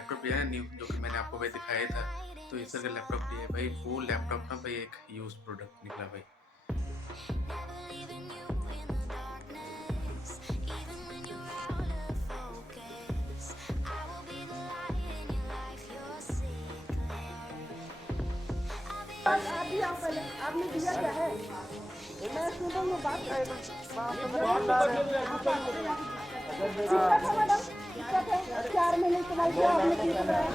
Laptop लिया है new, जो कि मैंने आपको भाई दिखाया था। तो इस तरह का लैपटॉप लिया है भाई। वो लैपटॉप ना भाई एक यूज प्रोडक्ट निकला भाई। अभी आप पहले आपने दिया क्या है? मैं सुन रही हूँ बात। दिक्कत है मैडम, दिक्कत है। 4 महीने इस्तेमाल किया आपने की कराया।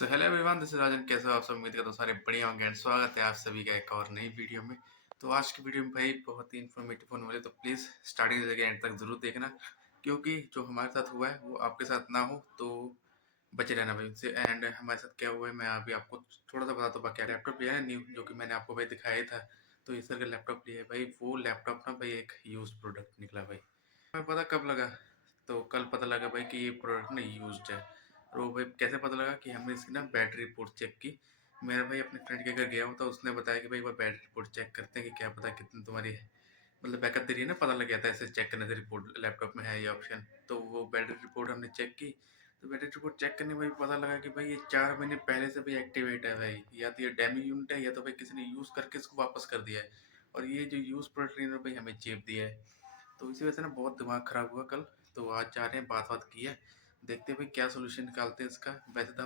हेलो एवरीवन, दिस इज राजन। कैसे हो आप सब? उम्मीद करता हूँ सारे बढ़िया होंगे एंड स्वागत है आप सभी का एक और नई वीडियो में। तो आज की वीडियो में भाई बहुत ही इन्फॉर्मेटिव होने वाली है, तो प्लीज़ स्टार्टिंग से एंड तक जरूर देखना, क्योंकि जो हमारे साथ हुआ है वो आपके साथ ना हो तो बचे रहना भाई उनसे। एंड हमारे साथ क्या हुआ है मैं अभी आपको थोड़ा सा बताता हूँ। क्या लैपटॉप लिया है न्यू, जो कि मैंने आपको भाई दिखाया था। तो इस तरह का लैपटॉप लिया है भाई। वो लैपटॉप ना भाई एक यूज प्रोडक्ट निकला भाई। हमें पता कब लगा? तो कल पता लगा भाई कि ये प्रोडक्ट ना यूज्ड है। और वो भाई कैसे पता लगा कि हमने इसकी ना बैटरी रिपोर्ट चेक की। मेरा भाई अपने फ्रेंड के घर गया हुआ था, उसने बताया कि भाई वो बैटरी रिपोर्ट चेक करते हैं कि क्या पता कितनी तुम्हारी मतलब बैकअप दे रही है ना। पता लग गया था ऐसे चेक करने से, रिपोर्ट लैपटॉप में है ये ऑप्शन। तो वो बैटरी रिपोर्ट हमने चेक की। तो बैटरी रिपोर्ट चेक करने में पता लगा कि भाई ये 4 महीने पहले से भाई एक्टिवेट है भाई। या तो ये डैमेज यूनिट है, या तो भाई किसी ने यूज़ करके इसको वापस कर दिया है। और ये जो यूज़ प्रोडक्ट ने भाई हमें चेप दिया है। तो इसी वजह से ना बहुत दिमाग खराब हुआ कल। तो आज जा रहे हैं, बात की है, देखते हैं भाई क्या सोल्यूशन निकालते हैं इसका। वैसे तो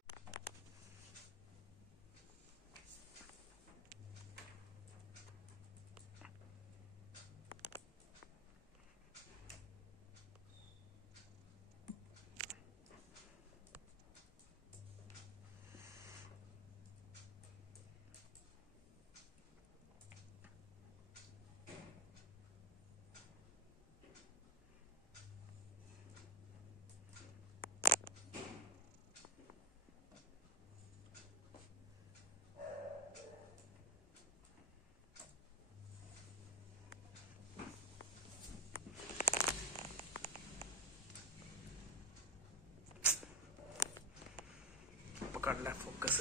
पकड़ ला फोकस।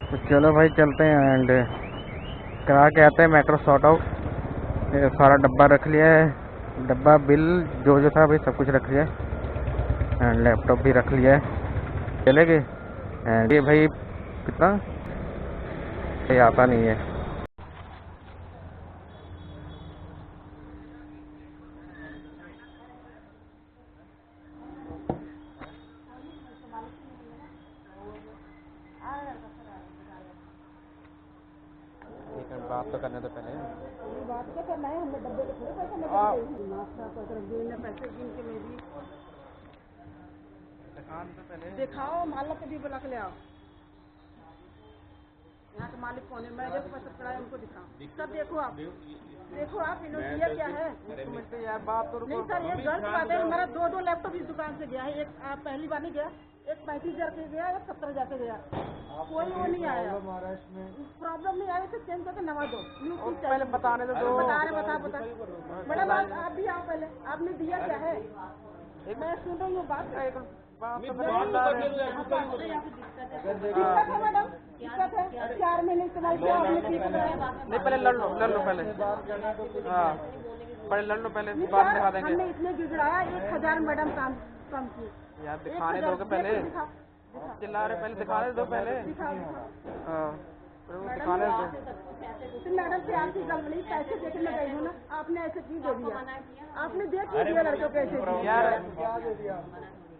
तो चलो भाई चलते हैं एंड करा के आते हैं मैट्रो सॉर्ट आउट। ये सारा डब्बा रख लिया है, डब्बा बिल जो जो था भाई सब कुछ रख लिया है एंड लैपटॉप भी रख लिया है। चले गए एंड ये भाई कितना ये आता नहीं है। बात तो करने तो पहले बात क्या करना है? हमने डब्बे के थोड़े पैसे निकाले। नाश्ता कर देने पैसे गिन के ले ली। दिखाओ मालिक को भी बुला के ले आओ। यहाँ के मालिक कौन है? मैं जब पैसा पड़ा है उनको दिखाओ। सर देखो आप इन्होंने दिया क्या है? यार बात तो नहीं सर, ये गलत बात है। हमारा 2 लैपटॉप इस दुकान से गया है। एक पहली बार नहीं गया, एक 35,000 के गया, एक 70,000 के गया। कोई वो नहीं आया, प्रॉब्लम नहीं आया तो चेंज करके नवा दो। पहले बताने तो दो। बता मैडम, आप भी आओ पहले। आपने दिया क्या है? मैं सुन रही हूँ बात। दिक्कत है मैडम, दिक्कत है। 4 महीने इस्तेमाल किया आपने की कराया। नहीं पहले लड़ लो पहले। हाँ पहले लड़ लो पहले, बाद में दिखा देंगे। हमने इतने गिड़ाया 1,000 मैडम कम की। यार दिखाने दोगे पहले, चिल्ला रहे पहले दिखाने दो पहले। हाँ दिखाने दो। तो मैडम से आपकी गलत नहीं, पैसे देके मैं गई हूँ ना। आपने ऐसे क्यों दे दिया? आपने देख ही दिया लड़कों को ऐसे। यार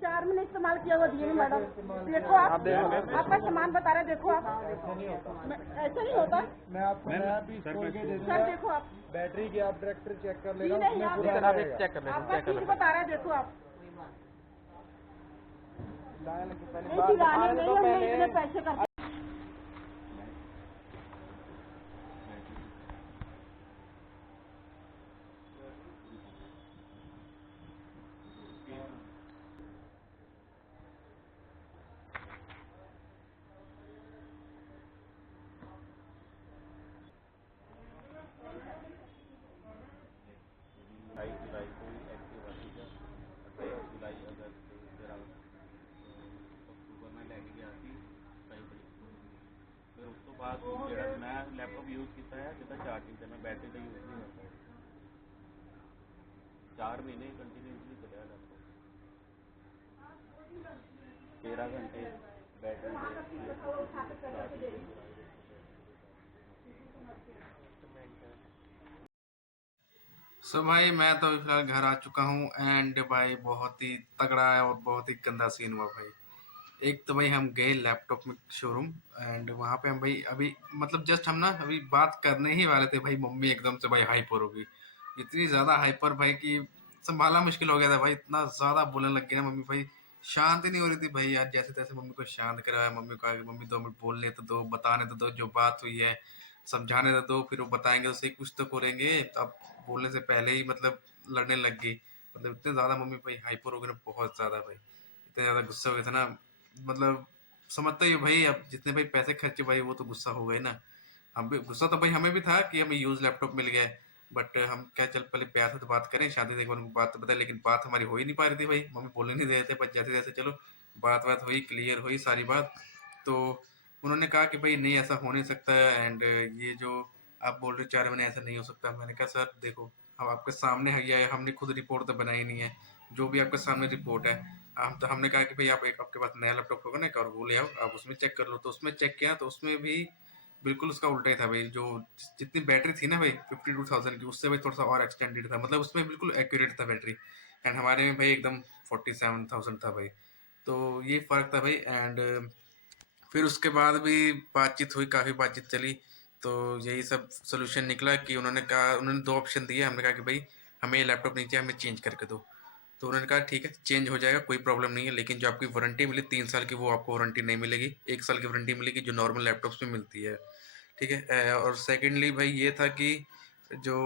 4 महीने इस्तेमाल किया हुआ दिए मैडम। देखो आप आपका सामान बता रहे, देखो आप। ऐसा नहीं होता। मैं आपको नया पीस खोल के दे दूंगा। सर देखो आप बैटरी की आप डायरेक्टर चेक कर लेगा। नहीं, आप चेक कर आपका चीज बता रहे, देखो आप। लाने से पहले नहीं चिढ़ाने नहीं, हमने इतने पैसे कर जुलाई को एक्टिव आती है 28 जुलाई अगस्त फिर अक्टूबर में लैके गया सी कई बड़ी फिर उस तो बाद जो मैं लैपटॉप यूज़ किया है जिदा चार्जिंग से मैं बैटरी का यूज़ नहीं करता 4 महीने कंटिन्यूसली चलिया लैपटॉप 13 घंटे बैटरी सो भाई मैं तो अभी फिलहाल घर आ चुका हूँ एंड भाई बहुत ही तगड़ा है और बहुत ही गंदा सीन हुआ भाई। एक तो भाई हम गए लैपटॉप में शोरूम एंड वहाँ पे हम भाई अभी मतलब जस्ट हम ना अभी बात करने ही वाले थे भाई, मम्मी एकदम से भाई हाइपर हो गई, इतनी ज़्यादा हाइपर भाई कि संभालना मुश्किल हो गया था भाई, इतना ज़्यादा बोलने लग गई ना मम्मी भाई, शांत ही नहीं हो रही थी भाई यार। जैसे तैसे मम्मी को शांत कराया, मम्मी को आगे मम्मी 2 मिनट बोलने तो दो, बताने तो दो जो बात हुई है, समझाने तो दो, फिर वो बताएंगे उससे कुछ तो करेंगे। अब बोलने से पहले ही मतलब लड़ने लग गई, मतलब इतने ज़्यादा मम्मी भाई हाइपर हो गए ना, बहुत ज़्यादा भाई, इतने ज़्यादा गुस्सा हो गए थे ना, मतलब समझते ही हो भाई, अब जितने भाई पैसे खर्चे भाई वो तो गुस्सा हो गए ना। हम भी गुस्सा तो भाई हमें भी था कि हमें यूज लैपटॉप मिल गया है, बट हम क्या चल पहले प्यार से तो बात करें, शांति से एक बार उनको बात तो बताए, लेकिन बात हमारी हो ही नहीं पा रही थी भाई, मम्मी बोलने नहीं दे रहे थे, पर जैसे जैसे चलो बात बात हुई, क्लियर हुई सारी बात, तो उन्होंने कहा कि भाई नहीं ऐसा हो नहीं सकता है एंड ये जो आप बोल रहे हो 4 महीने ऐसा नहीं हो सकता। मैंने कहा सर देखो हम आपके सामने है, या हमने खुद रिपोर्ट तो बनाई नहीं है, जो भी आपके सामने रिपोर्ट है, हम तो हमने कहा कि भाई आप एक आपके पास नया लैपटॉप होगा ना एक, और वो ले आओ आप उसमें चेक कर लो, तो उसमें चेक किया तो उसमें भी बिल्कुल उसका उल्टा ही था भाई, जो जितनी बैटरी थी ना भाई 52,000 की, उससे भाई थोड़ा सा और एक्सटेंडेड था, मतलब उसमें बिल्कुल एक्यूरेट था बैटरी, एंड हमारे में भाई एकदम 47,000 था भाई। तो ये फ़र्क था भाई एंड फिर उसके बाद भी बातचीत हुई, काफ़ी बातचीत चली, तो यही सब सोल्यूशन निकला कि उन्होंने कहा, उन्होंने 2 ऑप्शन दिए, हमने कहा कि भाई हमें ये लैपटॉप नहीं चाहिए, हमें चेंज करके दो। तो उन्होंने कहा ठीक है चेंज हो जाएगा, कोई प्रॉब्लम नहीं है, लेकिन जो आपकी वारंटी मिली 3 साल की, वो आपको वारंटी नहीं मिलेगी, 1 साल की वारंटी मिलेगी जो नॉर्मल लैपटॉप्स में मिलती है, ठीक है। और सेकेंडली भाई ये था कि जो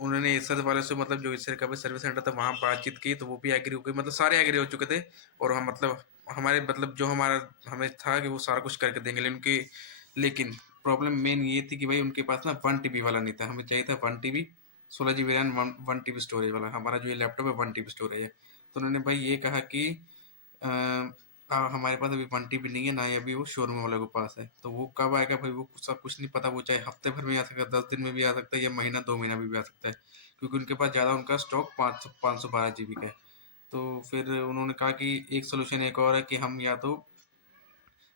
उन्होंने एसर वाले से, मतलब जो एसर का भी सर्विस सेंटर था वहाँ बातचीत की, तो वो भी एग्री हो गई, मतलब सारे एग्री हो चुके थे, और हम मतलब हमारे मतलब जो हमारा हमें था कि वो सारा कुछ करके देंगे, लेकिन प्रॉब्लम मेन ये थी कि भाई उनके पास ना 1 TB वाला नहीं था, हमें चाहिए था 1 TB 16 GB RAM 1 TB storage वाला, हमारा जो ये लैपटॉप है 1 TB स्टोरेज है। तो उन्होंने भाई ये कहा कि हमारे पास अभी 1 TB नहीं है, ना ही अभी वो शोरूम वाले के पास है, तो वो कब आएगा भाई वो सब कुछ नहीं पता, वो चाहे हफ्ते भर में आ सकता है, 10 दिन में भी आ सकता है, या महीना 2 महीना भी आ सकता है, क्योंकि उनके पास ज़्यादा उनका स्टॉक 512 GB का है। तो फिर उन्होंने कहा कि एक सोल्यूशन एक और है कि हम या तो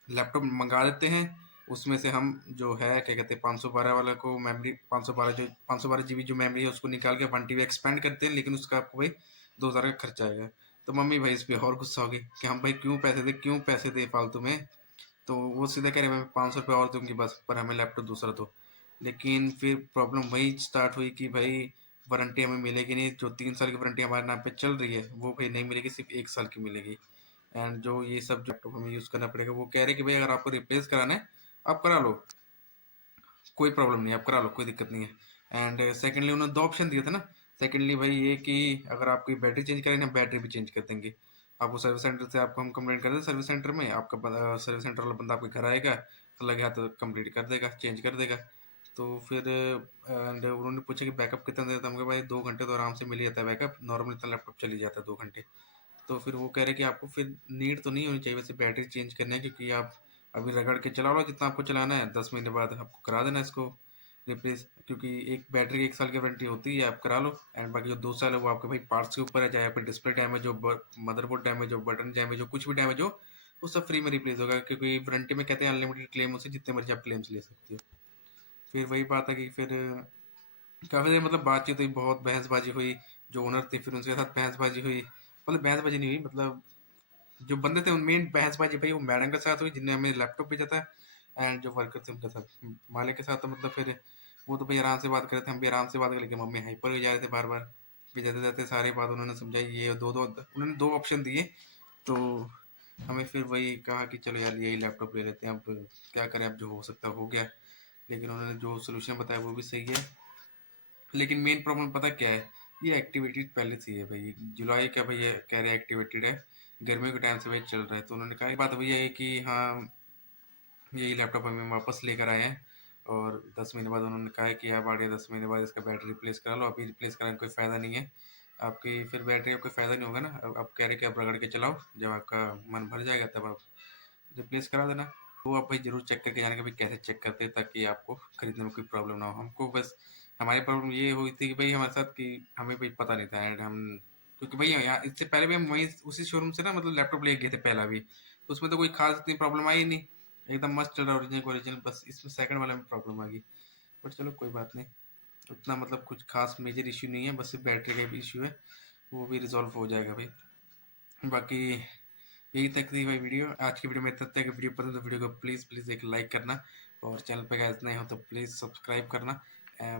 लैपटॉप मंगा देते हैं, उसमें से हम जो है क्या कहते हैं 512 वाला को मेमोरी 512 GB जो मेमोरी है उसको निकाल के 1 TB एक्सपेंड करते हैं, लेकिन उसका आपको भाई 2,000 का खर्चा आएगा। तो मम्मी भाई इस पर और गुस्सा होगी कि हम भाई क्यों पैसे दे फालतू में, तो वो सीधा कह रहे मैं 500 रुपये और दूंगी बस, पर हमें लैपटॉप दूसरा दो। लेकिन फिर प्रॉब्लम वही स्टार्ट हुई कि भाई वारंटी हमें मिलेगी नहीं, जो 3 साल की वारंटी हमारे नाम पे चल रही है वो भाई नहीं मिलेगी, सिर्फ 1 साल की मिलेगी, एंड जो ये सब जो लैपटॉप हमें यूज़ करना पड़ेगा, वो कह रहे कि भाई अगर आपको रिप्लेस कराना है आप करा लो, कोई प्रॉब्लम नहीं, आप करा लो, कोई दिक्कत नहीं है। एंड सेकेंडली उन्होंने 2 ऑप्शन दिए थे ना, सेकेंडली भाई ये कि अगर आपकी बैटरी चेंज करें हम बैटरी भी चेंज कर देंगे, आपको सर्विस सेंटर से आपको हम कंप्लेंट कर दें, सर्विस सेंटर में आपका सर्विस सेंटर वाला बंदा आपके घर आएगा, तो लगे हाथ तो कंप्लीट कर देगा, चेंज कर देगा। तो फिर एंड उन्होंने पूछा कि बैकअप कितना देता है, हमको भाई 2 घंटे तो आराम से मिल ही जाता है बैकअप, नॉर्मल इतना लैपटॉप चली जाता है 2 घंटे। तो फिर वो कह रहे कि आपको फिर नीड तो नहीं होनी चाहिए वैसे बैटरी चेंज करने की, क्योंकि आप अभी रगड़ के चला लो जितना आपको चलाना है, 10 महीने बाद आपको करा देना इसको रिप्लेस, क्योंकि एक बैटरी की 1 साल की वारंटी होती है, आप करा लो, एंड बाकी जो 2 साल है वो आपके भाई पार्ट्स के ऊपर है, चाहे आपका डिस्प्ले डैमेज हो, मदरबोर्ड डैमेज हो, बटन डैमेज हो, कुछ भी डैमेज हो, वो सब फ्री में रिप्लेस होगा, क्योंकि वारंटी में कहते हैं अनलिमिटेड क्लेम से जितने मर्जी आप क्लेम्स ले सकते हो। फिर वही बात है कि फिर काफ़ी देर मतलब बातचीत हुई, बहुत बहसबाजी हुई, जो ओनर थे फिर उनके साथ बहसबाजी हुई, मतलब बहसबाजी नहीं हुई, मतलब जो बंदे थे मेन बहसबाजी भाई वो मैडम के साथ हुई जिनने हमें लैपटॉप भेजा था, एंड जो वर्कर थे उनके साथ, मालिक के साथ। तो मतलब फिर वो तो भाई आराम से बात कर रहे थे, हम भी आराम से बात कर, लेकिन मम्मी हाइपर हो जा रहे थे बार बार। फिर जाते जाते सारी बात उन्होंने समझाई, ये उन्होंने दो ऑप्शन दिए। तो हमें फिर वही कहा कि चलो यार यही लैपटॉप ले लेते हैं, अब क्या करें, अब जो हो सकता हो गया। लेकिन उन्होंने जो सोल्यूशन बताया वो भी सही है। लेकिन मेन प्रॉब्लम पता क्या है, ये एक्टिवेटेड पहले से ही है भाई, जुलाई का भाई ये कह रहे एक्टिवेटेड है, गर्मियों के टाइम से भाई चल रहा है। तो उन्होंने कहा बात भैया है कि हाँ यही लैपटॉप हमें वापस लेकर आए हैं, और 10 महीने बाद उन्होंने कहा है कि आप आगे 10 महीने बाद इसका बैटरी रिप्लेस करा लो, अभी रिप्लेस कराने का कोई फ़ायदा नहीं है आपकी, फिर बैटरी का कोई फ़ायदा नहीं होगा ना। अब आप कह रहे कि आप रगड़ के चलाओ, जब आपका मन भर जाएगा तब आप रिप्लेस करा देना। वो आप भाई ज़रूर चेक करके जाने का, भाई कैसे चेक करते हैं ताकि आपको खरीदने में कोई प्रॉब्लम ना हो। हमको बस हमारी प्रॉब्लम ये हुई थी कि भाई हमारे साथ कि हमें भाई पता नहीं था, एंड हम क्योंकि भाई यहाँ इससे पहले भी हम वहीं उसी शोरूम से ना मतलब लैपटॉप ले गए थे पहला भी, तो उसमें तो कोई खास इतनी प्रॉब्लम आई नहीं, एकदम मस्त चल रहा ओरिजिनल। बस इसमें सेकंड वाले में प्रॉब्लम आ गई, बट चलो कोई बात नहीं, उतना मतलब कुछ खास मेजर इशू नहीं है, बस सिर्फ बैटरी का भी इशू है, वो भी रिजॉल्व हो जाएगा भाई। बाकी यही तक थी भाई वीडियो, आज की वीडियो में तक वीडियो पसंद तो वीडियो को प्लीज़ एक लाइक करना, और चैनल पे गाइस नए हो तो प्लीज़ सब्सक्राइब करना।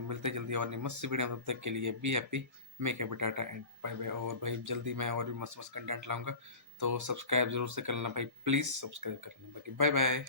मिलते जल्दी और नहीं मस्त वीडियो, तब तक के लिए be happy, make happy, tata and bye bye. और भाई जल्दी मैं और भी मस्त कंटेंट लाऊंगा, तो सब्सक्राइब जरूर से करना भाई, प्लीज़ सब्सक्राइब करना। बाकी बाय बाय।